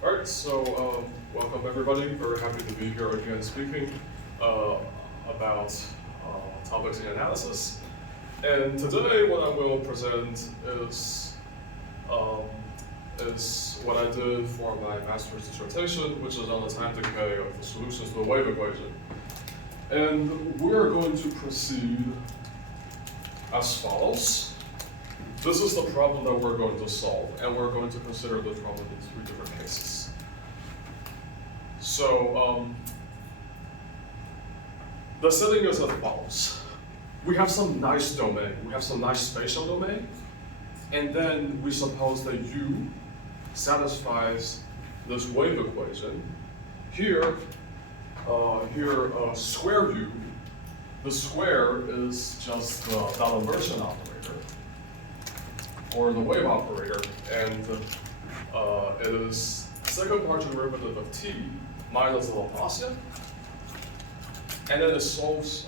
All right, so welcome everybody. Very happy to be here again speaking about topics in analysis. And today what I will present um, is what I did for my master's dissertation, which is on the time decay of the solutions to the wave equation. And we're going to proceed as follows. This is the problem that we're going to solve, and we're going to consider the problem in three different cases. So the setting is as follows. We have some nice domain, we have some nice spatial domain, and then we suppose that U satisfies this wave equation. Here, square U, the square is just the dot inversion operator, or the wave operator, and it is second partial derivative of t minus the Laplacian, and then it solves,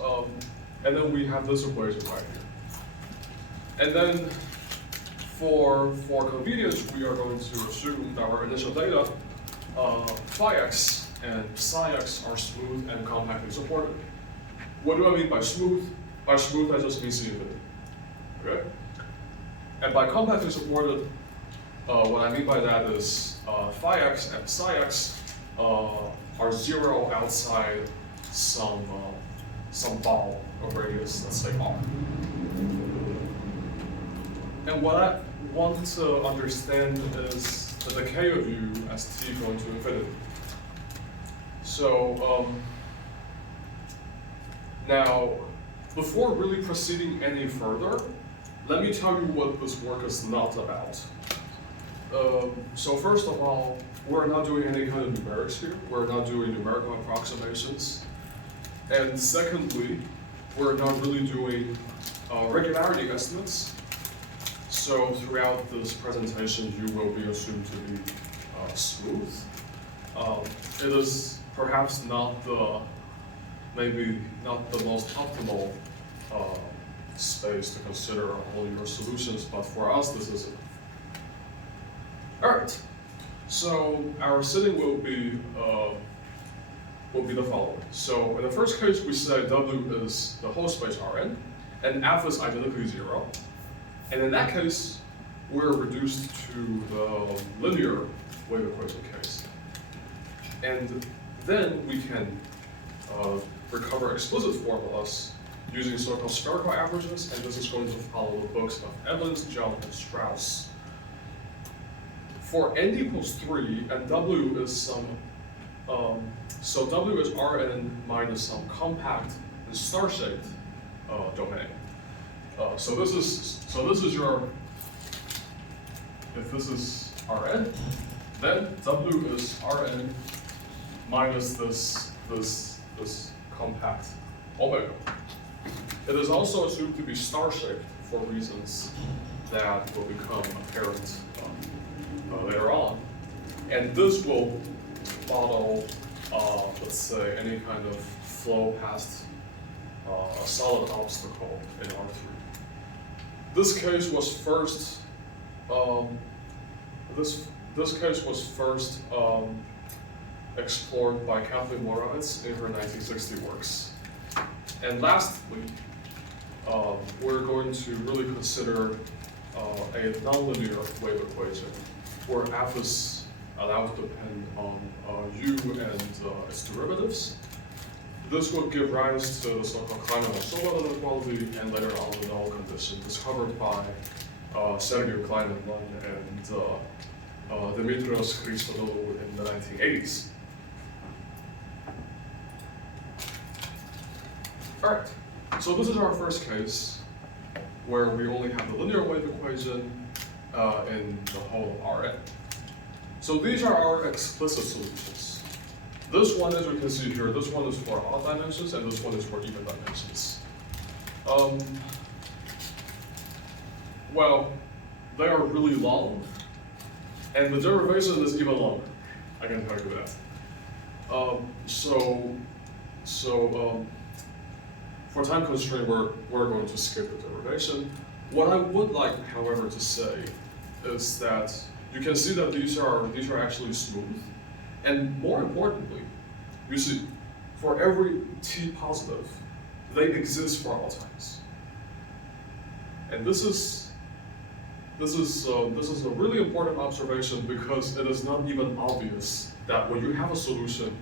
and then we have this equation right here. And then for convenience, we are going to assume that our initial data, phi x and psi x are smooth and compactly supported. What do I mean by smooth? By smooth, I just mean C infinity. Okay? And by compactly supported, what I mean by that is phi x and psi x are zero outside some ball of radius, let's say r. And what I want to understand is the decay of U as t going to infinity. So now, before really proceeding any further, let me tell you what this work is not about. So first of all, we're not doing any kind of numerics here. We're not doing numerical approximations. And secondly, we're not really doing regularity estimates. So throughout this presentation, U will be assumed to be smooth. It is perhaps maybe not the most optimal space to consider all your solutions, but for us, this is enough. All right, so our setting will be the following. So in the first case, we say W is the whole space Rn, and F is identically 0. And in that case, we're reduced to the linear wave equation case. And then we can recover explicit formulas using so-called spherical averages, and this is going to follow the books of Evans, Jones, and Strauss. For n equals 3, and W is some, so W is Rn minus some compact and star-shaped domain. So this is your, if this is Rn, then W is Rn minus this compact omega. It is also assumed to be star-shaped for reasons that will become apparent later on. And this will model, let's say, any kind of flow past a solid obstacle in R3. This case was first, this case was first explored by Kathleen Morawitz in her 1960 works. And lastly, we're going to really consider a nonlinear wave equation where F is allowed to depend on U and its derivatives. This would give rise to the so-called Klein-Sobolev inequality, and later on the null condition discovered by Sergei Klein-Lund and Dimitrios Christodoulou in the 1980s. All right, so this is our first case where we only have the linear wave equation in the whole of Rn. So these are our explicit solutions. This one, as we can see here, this one is for odd dimensions, and this one is for even dimensions. Well, they are really long, and the derivation is even longer. I can tell you that. For time constraint, we're going to skip the derivation. What I would like, however, to say is that you can see that these are actually smooth. And more importantly, you see, for every t positive, they exist for all times. And this is a really important observation because it is not even obvious that when you have a solution,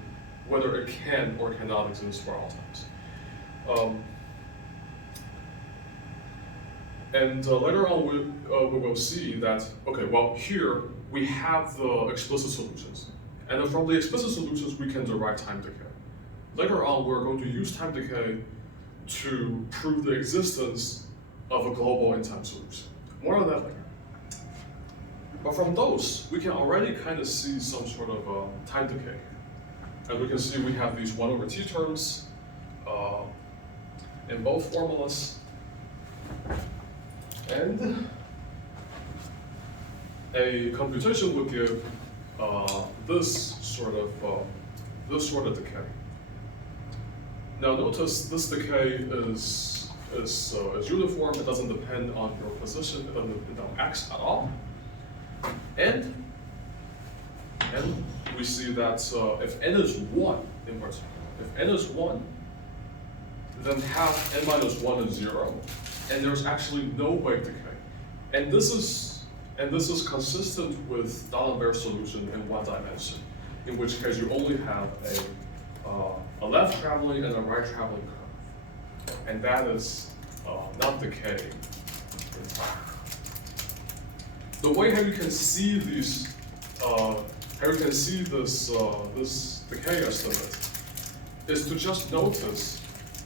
whether it can or cannot exist for all times. Later on, we will see that, okay, well, here we have the explicit solutions. And then from the explicit solutions, we can derive time decay. Later on, we're going to use time decay to prove the existence of a global in-time solution. More on that later. But from those, we can already kind of see some sort of time decay. And we can see we have these 1 over t terms in both formulas. And a computation would give this sort of decay. Now notice this decay is uniform. It doesn't depend on your position. It doesn't depend on x at all. And we see that if n is 1 in particular, if n is 1, then half n minus 1 is 0, and there's actually no wave decay. And this is consistent with D'Alembert solution in 1 dimension, in which case you only have a left traveling and a right traveling curve, and that is not decaying. The way how you can see these, how you can see this decay estimate, is to just notice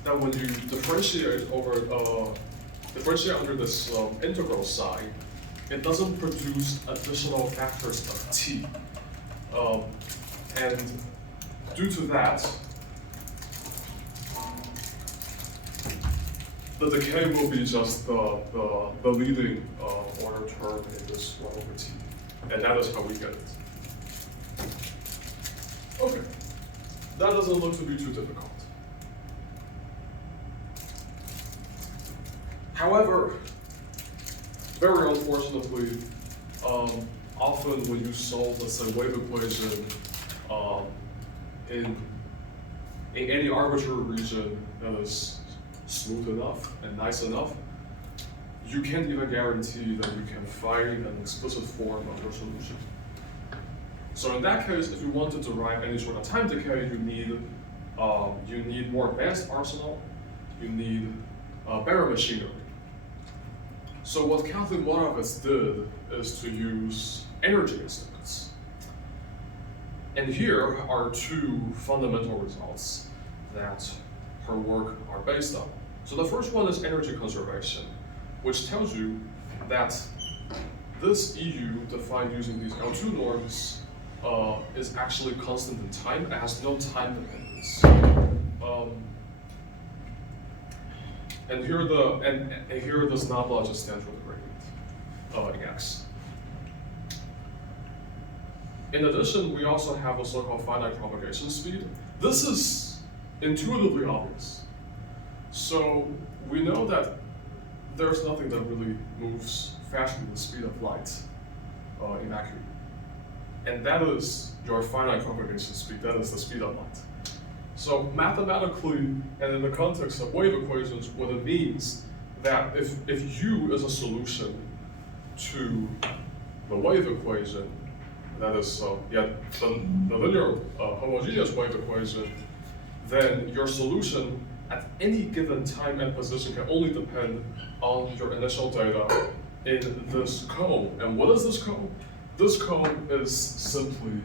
that when you differentiate under this integral sign, it doesn't produce additional factors of t, and due to that, the decay will be just the leading order term in this 1 over t. And that is how we get it. Okay, that doesn't look to be too difficult. However, very unfortunately, often when you solve, let's say, wave equation in any arbitrary region that is smooth enough and nice enough, you can't even guarantee that you can find an explicit form of your solution. So in that case, if you want to derive any sort of time decay, you need more advanced arsenal, you need better machinery. So what Kathleen Moravec did is to use energy estimates. And here are 2 fundamental results that her work are based on. So the first one is energy conservation, which tells you that this EU defined using these L2 norms is actually constant in time. It has no time dependence. And here this nabla just stands for the gradient in x. In addition, we also have a so-called finite propagation speed. This is intuitively obvious. So we know that there's nothing that really moves faster than the speed of light in vacuum. And that is your finite propagation speed. That is the speed of light. So mathematically, and in the context of wave equations, what it means that if U is a solution to the wave equation, that is the linear homogeneous wave equation, then your solution at any given time and position can only depend on your initial data in this cone. And what is this cone? This cone is simply,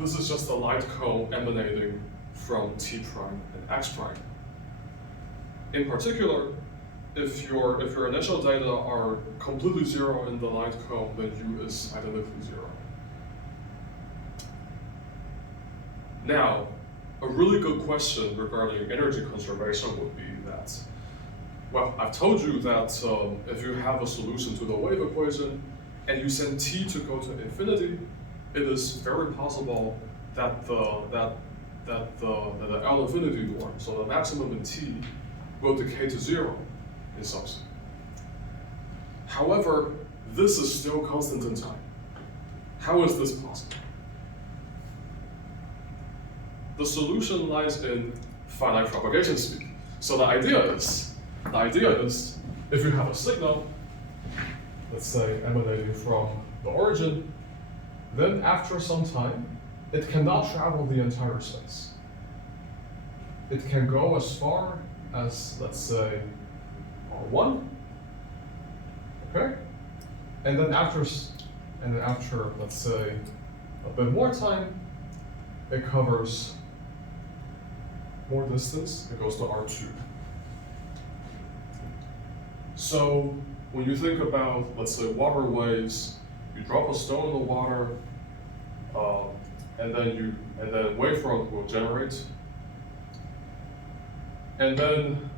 this is just a light cone emanating from T prime and X prime. In particular, if your initial data are completely 0 in the light cone, then U is identically 0. Now, a really good question regarding energy conservation would be that, well, I've told you that if you have a solution to the wave equation and you send T to go to infinity, it is very possible that the L infinity norm, so the maximum in T, will decay to 0 in some sense. However, this is still constant in time. How is this possible? The solution lies in finite propagation speed. So the idea is, if you have a signal, let's say emanating from the origin, then after some time, it cannot travel the entire space. It can go as far as, let's say, R1, okay? And then after, let's say, a bit more time, it covers more distance, it goes to R2. So when you think about, let's say, water waves, you drop a stone in the water, and then wavefront will generate. And then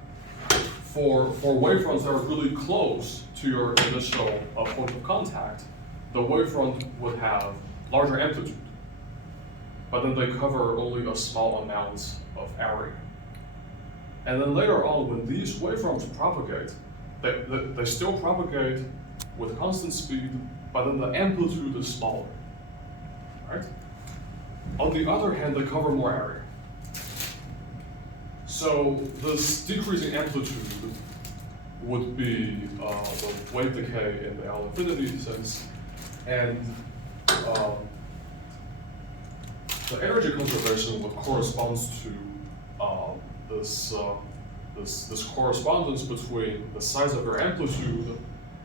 for wavefronts that are really close to your initial point of contact, the wavefront would have larger amplitude, but then they cover only a small amount of area. And then later on, when these wavefronts propagate, they still propagate with constant speed, but then the amplitude is smaller, right? On the other hand, they cover more area. So this decreasing amplitude would be the wave decay in the L infinity sense, and the energy conservation would correspond to this correspondence between the size of your amplitude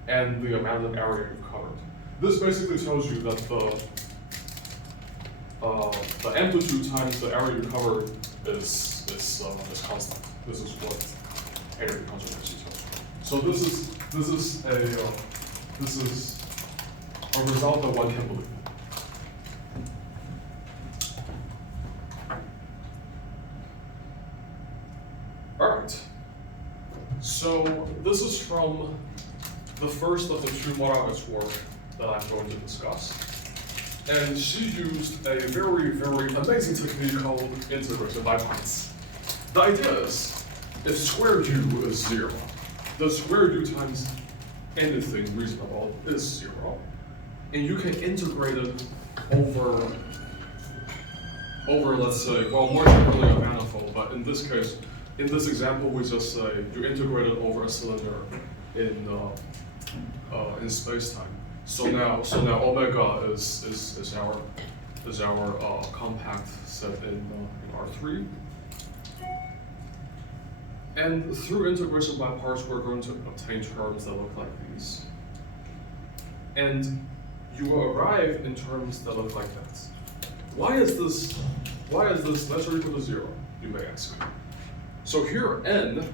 and the amount of area you've covered. This basically tells you that the amplitude times the area you covered is constant. This is what energy conservation tells you. So this is a result that one can believe. All right. So this is from the first of the two model-X work that I'm going to discuss. And she used a very, very amazing technique called integration by parts. The idea is, if square u is 0, the square u times anything reasonable is 0, and you can integrate it over let's say, well, more generally a manifold, but in this case, in this example, we just say you integrate it over a cylinder in space-time. So now omega is our compact set in R3. And through integration by parts, we're going to obtain terms that look like these. And you will arrive in terms that look like that. Why is this less or equal to 0, you may ask? So here, n,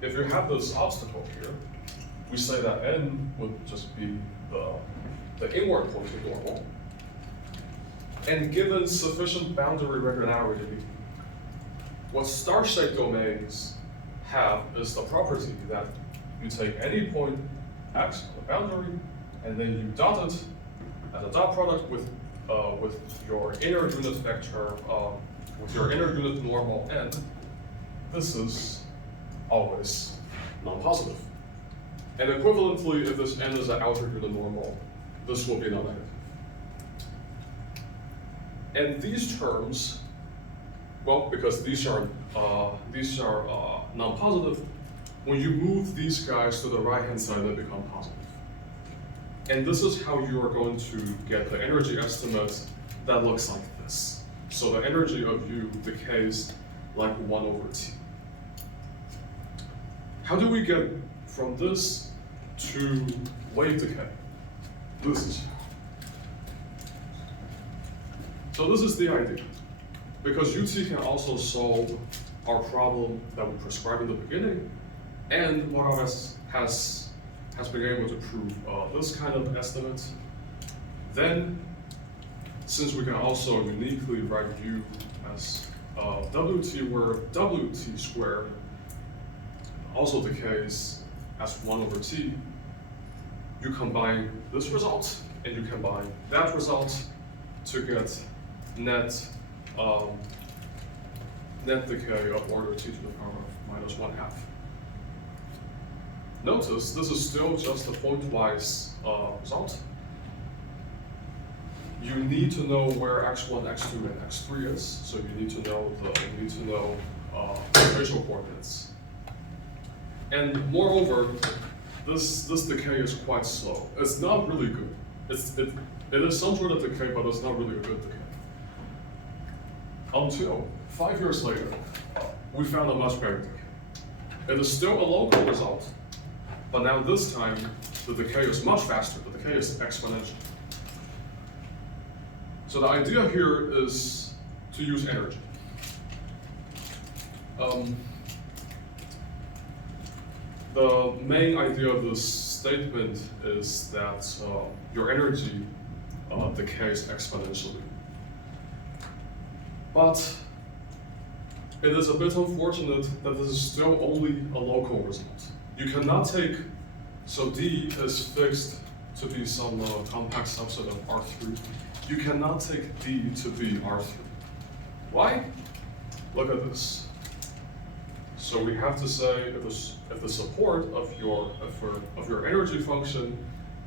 if you have this obstacle here, we say that n would just be the inward pointing normal. And given sufficient boundary regularity, what star-shaped domains have is the property that you take any point x on the boundary, and then you dot it as a dot product with your inner unit vector, with your inner unit normal n. This is always non-positive. And equivalently, if this n is an outer unit normal, this will be non-negative. And these terms, well, because these are non-positive, when you move these guys to the right-hand side, they become positive. And this is how you are going to get the energy estimate that looks like this. So the energy of U decays like 1 over T. How do we get from this to wave decay? This is. So this is the idea. Because UT can also solve our problem that we prescribed in the beginning, and model has been able to prove this kind of estimate, then since we can also uniquely write U as WT, where WT squared also decays as 1 over T, you combine this result and you combine that result to get net decay of order T to the power of -1/2. notice this is still just a pointwise result. You need to know where x1, x2, and x3 is. So you need to know the spatial coordinates. And moreover, this decay is quite slow. It's not really good. It is some sort of decay, but it's not really a good decay. Until 5 years later, we found a much better decay. It is still a local result, but now this time the decay is much faster. The decay is exponential. So the idea here is to use energy. The main idea of this statement is that your energy decays exponentially. But it is a bit unfortunate that this is still only a local result. You cannot take, so D is fixed to be some compact subset of R3. You cannot take D to be R3. Why? Look at this. So we have to say if the support of your energy function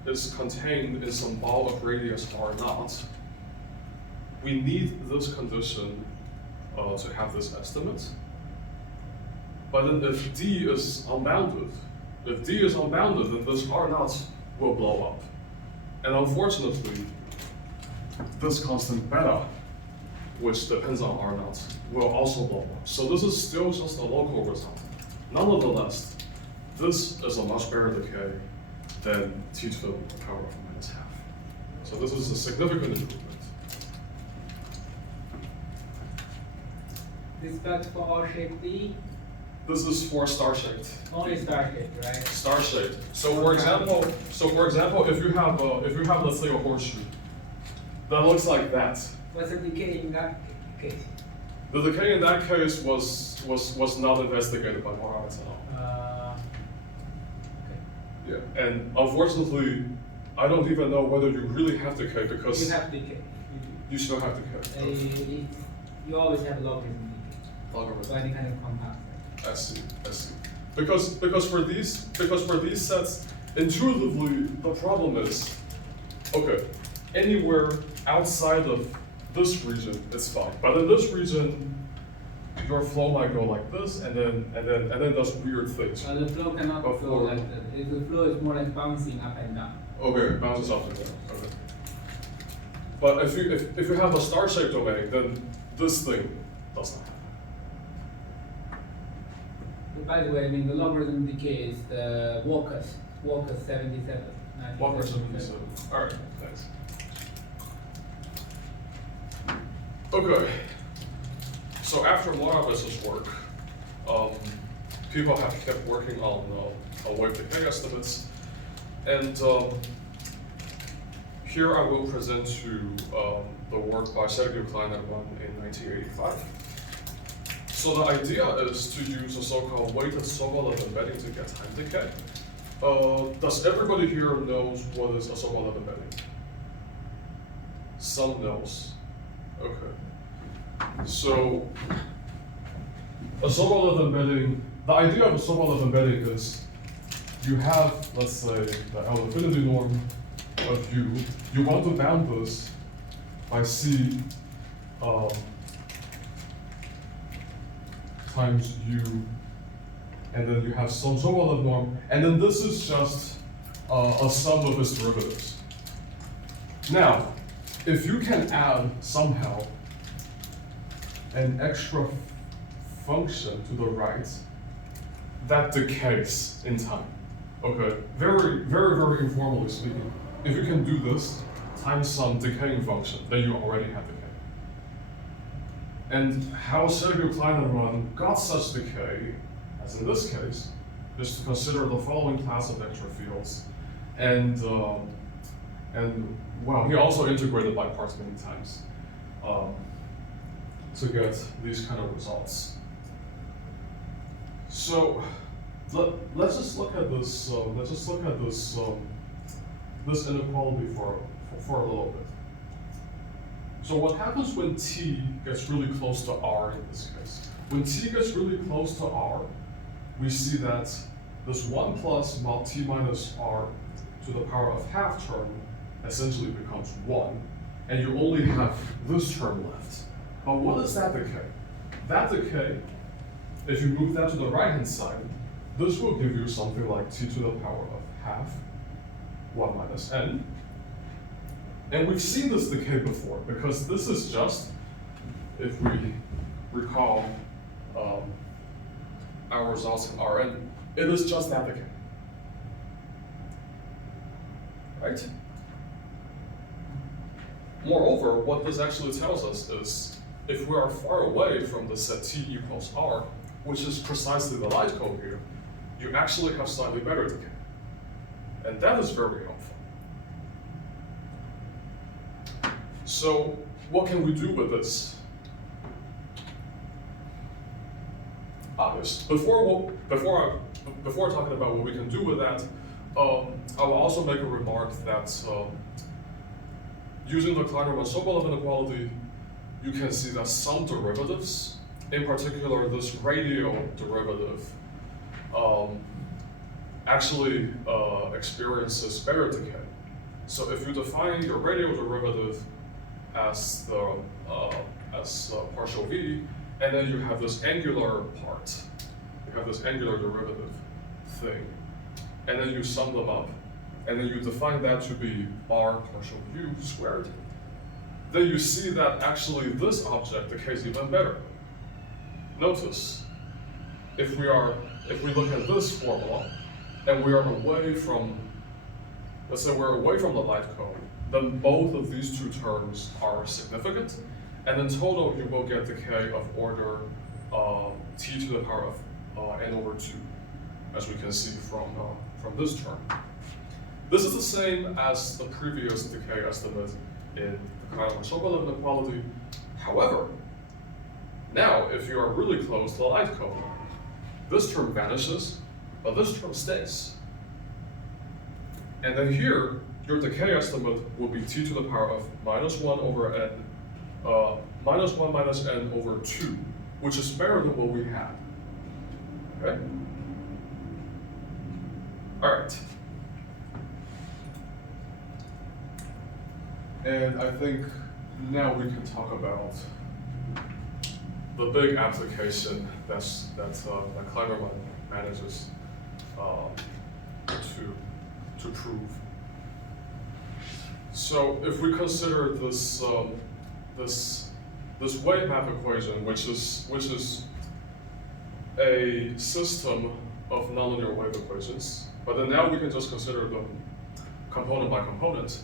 is contained in some ball of radius R0, we need this condition to have this estimate. But then if D is unbounded, then this R0 will blow up. And unfortunately, this constant beta, which depends on R0, will also blow up. So this is still just a local result. Nonetheless, this is a much better decay than T to the power of -12. So this is a significant improvement. This is for all shape D? This is for star-shaped. Only star-shaped, right? Star-shaped. So for example, if you have let's say a horseshoe that looks like that. What's the decay in that case? The decay in that case was not investigated by Moravec at all. Okay. Yeah, and unfortunately, I don't even know whether you really have decay because You have decay. you still have decay. You always have logarithm decay. Logarithm. So any kind of compound. I see. Because for these sets, intuitively the problem is, okay, anywhere outside of this region it's fine, but in this region, your flow might go like this, and then does weird things. The flow cannot flow like that. If the flow is more like bouncing up and down. Okay, it bounces up and down. Okay. But if you have a star-shaped domain, then this thing does not happen. By the way, I mean the logarithm decay is the Walker's 77. Walker 77. All right, thanks. Okay. So after Moravec's work, people have kept working on wave decay estimates, and here I will present to the work by Sergio Klein and Wan in 1985. So the idea is to use a so-called weighted Sobolev embedding to get time decay. Does everybody here knows what is a Sobolev embedding? Some knows. Okay. So a Sobolev embedding, the idea of a Sobolev embedding is you have, let's say, the L infinity norm of U. You want to bound this by C times U, and then you have some Sobolev norm, and then this is just a sum of its derivatives. Now, if you can add somehow an extra function to the right that decays in time. Okay, very, very, very informally speaking, if you can do this times some decaying function, then you already have decay. And how Sergio Klein and Wan got such decay, as in this case, is to consider the following class of vector fields, and well, he also integrated by parts many times to get these kind of results. So let's just look at this. This inequality for a little bit. So what happens when t gets really close to r in this case? When t gets really close to r, we see that this 1 plus mod t minus r to the power of half term essentially becomes 1, and you only have this term left. But what is that decay? That decay, if you move that to the right-hand side, this will give you something like t to the power of half 1 minus n. And we've seen this decay before, because this is just, if we recall our results in Rn, it is just that decay. Right? Moreover, what this actually tells us is, if we are far away from the set t equals r, which is precisely the light code here, you actually have slightly better decay. And that is very helpful. So what can we do with this? Before talking about what we can do with that, I will also make a remark that using the Kleinerman-Sokolov inequality, you can see that some derivatives, in particular this radial derivative, actually experiences better decay. So if you define your radial derivative as the partial v, and then you have this angular part, you have this angular derivative thing, and then you sum them up, and then you define that to be r partial u squared, then you see that actually this object decays even better. Notice, if we look at this formula, and we are away from, let's say we're away from the light cone, then both of these two terms are significant, and in total you will get decay of order t to the power of n over 2, as we can see from this term. This is the same as the previous decay estimate in the Kleinerman-Sokolov inequality. However, now if you are really close to the light cone, this term vanishes, but this term stays. And then here, your decay estimate will be t to the power of minus 1 over n, minus 1 minus n over 2, which is better than what we had. Okay? All right. And I think now we can talk about the big application that Kleinerman manages to prove. So if we consider this this wave map equation, which is a system of nonlinear wave equations, but then now we can just consider them component by component.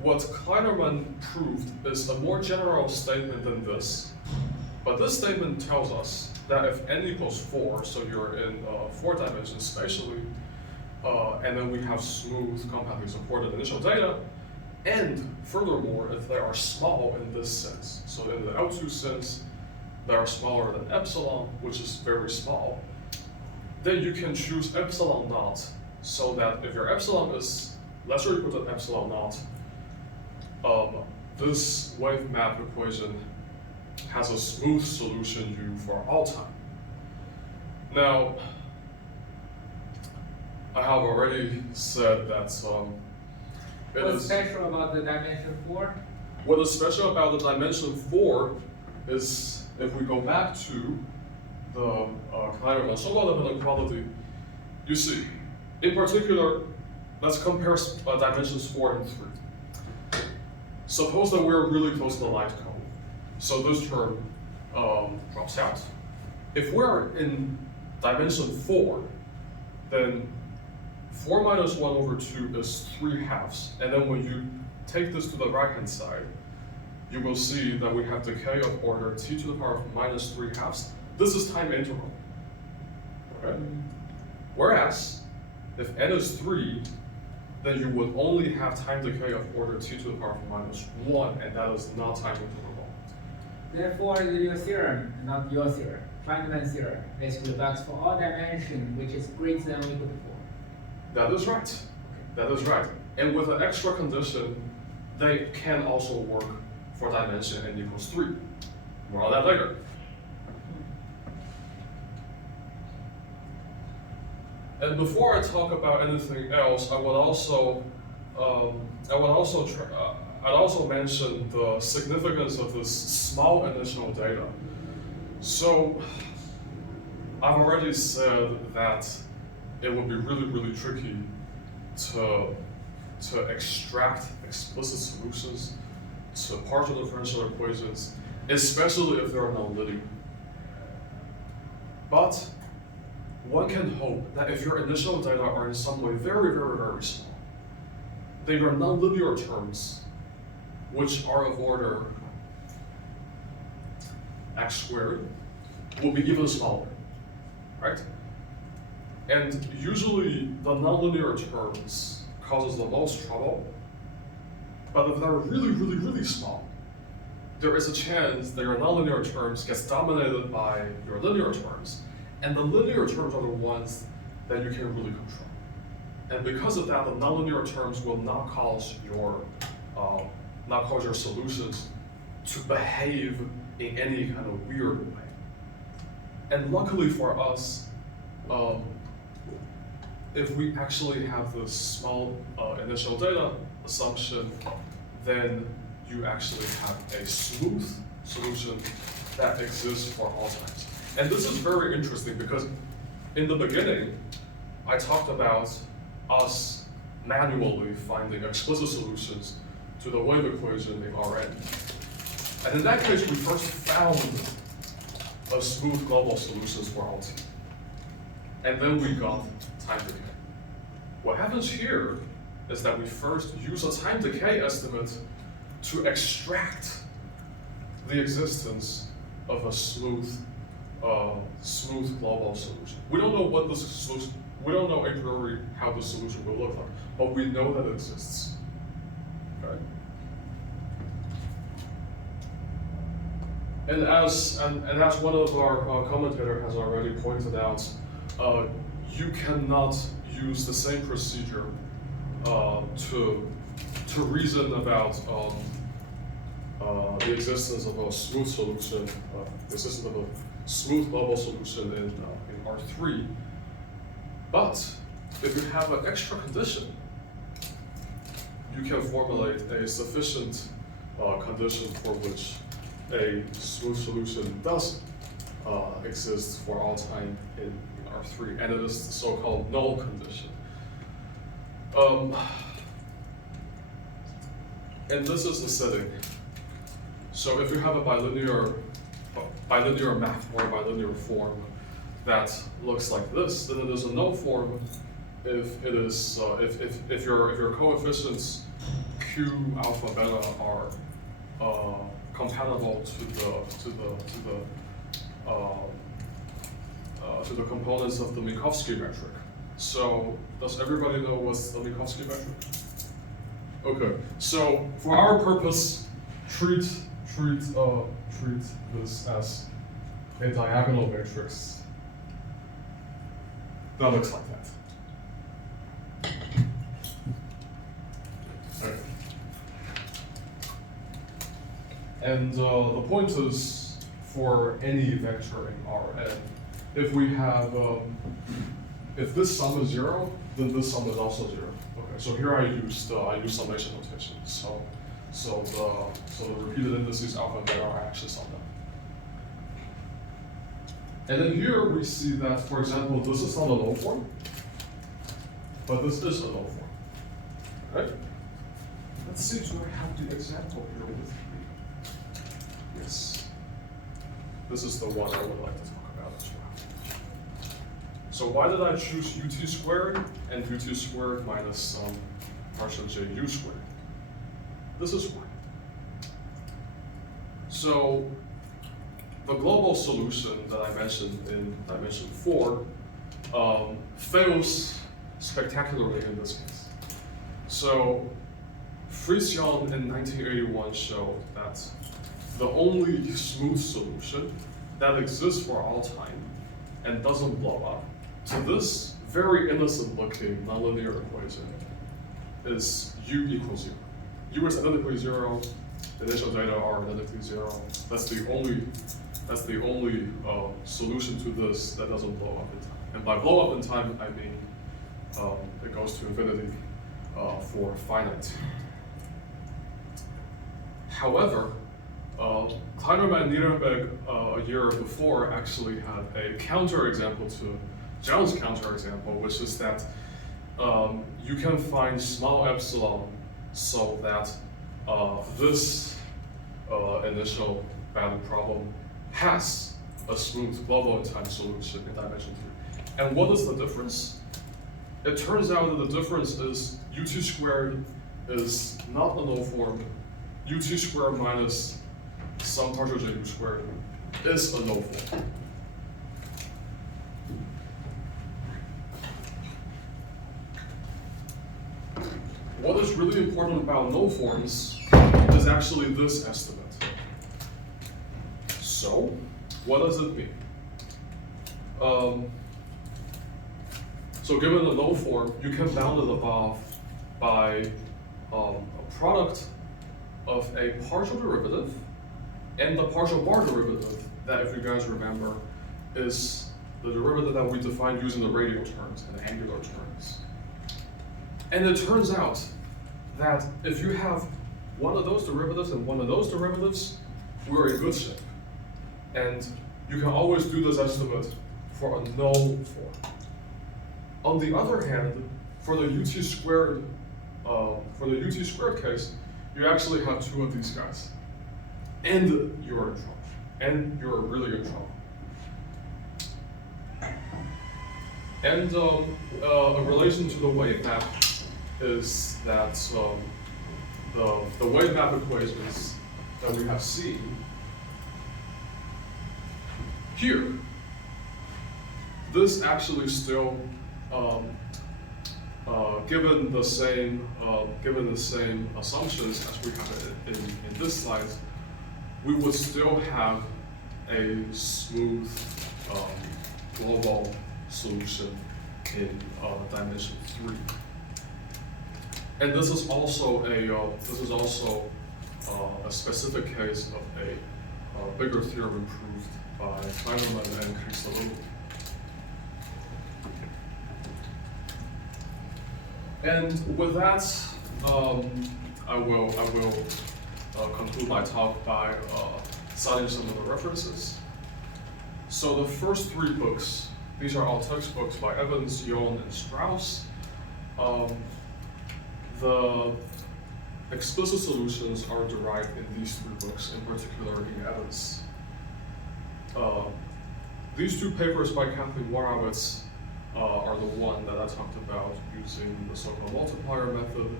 What Kleinerman proved is a more general statement than this, but this statement tells us that if n equals 4, so you're in 4 dimensions spatially, and then we have smooth, compactly supported initial data, and furthermore, if they are small in this sense, so in the L2 sense, they are smaller than epsilon, which is very small, then you can choose epsilon naught, so that if your epsilon is lesser or equal to epsilon naught, this wave map equation has a smooth solution U for all time. Now, I have already said that what's special about the dimension 4? What is special about the dimension 4 is, if we go back to the Kleinerman-Sokolov inequality, you see, in particular, let's compare dimensions 4 and 3. Suppose that we're really close to the light cone, so this term drops out. If we're in dimension 4, then 4 minus 1 over 2 is 3 halves, and then when you take this to the right-hand side, you will see that we have decay of order t to the power of minus 3 halves. This is time integral. Okay? Whereas, if n is 3, then you would only have time decay of order t to the power of minus 1, and that is not time integral. Therefore, it is your theorem, not your theorem. Kleinerman theorem basically works for all dimension which is greater than or equal to 4. That is right. That is right. And with an extra condition, they can also work for dimension n equals 3. More on that later. And before I talk about anything else, I would also I'd also mention the significance of this small initial data. So I've already said that it would be really, really tricky to extract explicit solutions to partial differential equations, especially if they are nonlinear. But one can hope that if your initial data are in some way very, very, very small, then your nonlinear terms, which are of order x squared, will be even smaller, right? And usually the nonlinear terms causes the most trouble, but if they're really, really, really small, there is a chance that your nonlinear terms gets dominated by your linear terms, and the linear terms are the ones that you can really control. And because of that, the nonlinear terms will not cause your solutions to behave in any kind of weird way. And luckily for us, if we actually have this small initial data assumption, then you actually have a smooth solution that exists for all times. And this is very interesting because in the beginning, I talked about us manually finding explicit solutions to the wave equation in Rn. And in that case, we first found a smooth global solutions for all t. And then we got time decay. What happens here is that we first use a time decay estimate to extract the existence of a smooth global solution. We don't know what this solution, we don't know a priori how the solution will look like, but we know that it exists. Okay? And as one of our commentators has already pointed out, you cannot use the same procedure to reason about the existence of a smooth solution, the existence of a smooth global solution in R3. But if you have an extra condition, you can formulate a sufficient condition for which a smooth solution does exist for all time in R3, and it is the so-called null condition. And this is the setting. So if you have a bilinear map or a bilinear form that looks like this, then it is a null form if it is if your coefficients q, alpha, beta are compatible to the components of the Minkowski metric. So does everybody know what's the Minkowski metric? Okay. So for our purpose, treat this as a diagonal matrix that looks like that. Okay. And the point is, for any vector in Rn, if we have, if this sum is 0, then this sum is also 0. Okay, so here I use summation notation. So the repeated indices alpha and beta are actually summed up. And then here we see that, for example, this is not a null form, but this is a null form. Right? Let's see, do I have the example here with me? Yes. This is the one I would like to talk about as well. So why did I choose ut squared and ut squared minus some partial ju squared? This is why. So the global solution that I mentioned in dimension 4 fails spectacularly in this case. So Friesian in 1981 showed that the only smooth solution that exists for all time and doesn't blow up to this very innocent looking nonlinear equation is u equals 0. U is identically 0, initial data are identically 0. That's the only solution to this that doesn't blow up in time. And by blow up in time, I mean it goes to infinity for finite. However, Kleinerman and Niederberg a year before actually had a counterexample to John's counterexample, which is that you can find small epsilon so that this initial bounded problem has a smooth global in time solution in dimension 3. And what is the difference? It turns out that the difference is ut squared is not a null form. Ut squared minus some partial j squared is a null form. What is really important about null forms is actually this estimate. So, what does it mean? So given a null form, you can bound it above by a product of a partial derivative and the partial bar derivative that, if you guys remember, is the derivative that we defined using the radial terms and the angular terms. And it turns out that if you have one of those derivatives and one of those derivatives, we're in good shape. And you can always do this estimate for a null form. On the other hand, for the ut squared case, you actually have two of these guys, and you're in trouble, and you're really in trouble. And a relation to the wave map is that the wave map equations that we have seen here, this actually still, given the same assumptions as we have in this slide, we would still have a smooth global solution in dimension 3. And this is also a specific case of a bigger theorem improved by Kleinerman and quasiliear. And with that, I will conclude my talk by citing some of the references. So the first three books, these are all textbooks by Evans, Yohn, and Strauss. The explicit solutions are derived in these three books, in particular in Evans. These two papers by Kathleen Warowitz are the one that I talked about using the so-called multiplier method,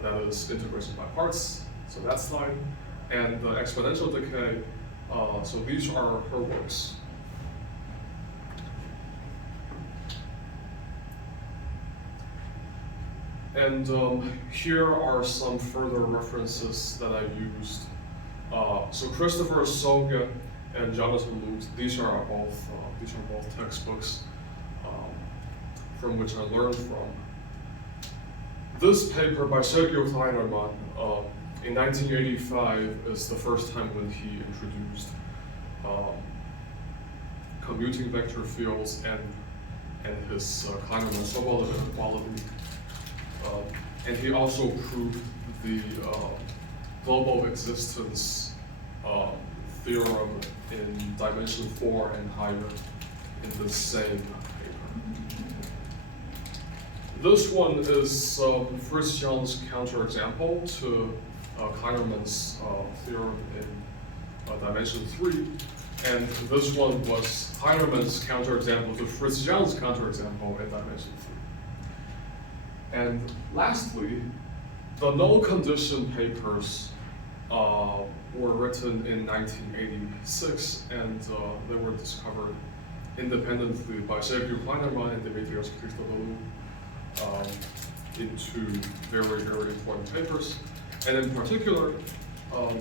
that is integration by parts, so that slide, and the exponential decay, so these are her works. And here are some further references that I used. So Christopher Soge and Jonathan Lute, these are both textbooks from which I learned from. This paper by Sergio Kleinerman in 1985 is the first time when he introduced commuting vector fields and his Kleinerman-Sobolev inequality. And he also proved the global existence theorem in dimension 4 and higher in the same paper. This one is Fritz John's counterexample to Kleinerman's theorem in dimension 3. And this one was Kleinerman's counterexample to Fritz John's counterexample in dimension 3. And lastly, the null condition papers were written in 1986, and they were discovered independently by Sergio Kleinerman and Dimitrios Christodoulou into very, very important papers. And in particular,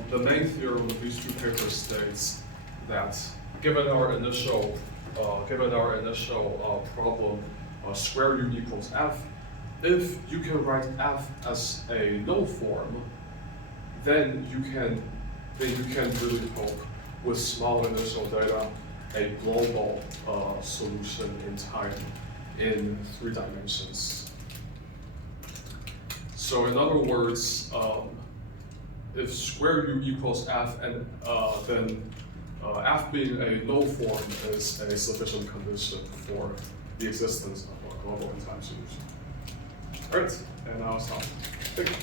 the main theorem of these two papers states that given our initial problem, square u equals f, if you can write f as a null form, then you can really cope with small initial data a global solution in time in 3 dimensions. So in other words, if square U equals F, and then F being a null form is a sufficient condition for the existence of a global in time solution. All right, and now stop. Thank you.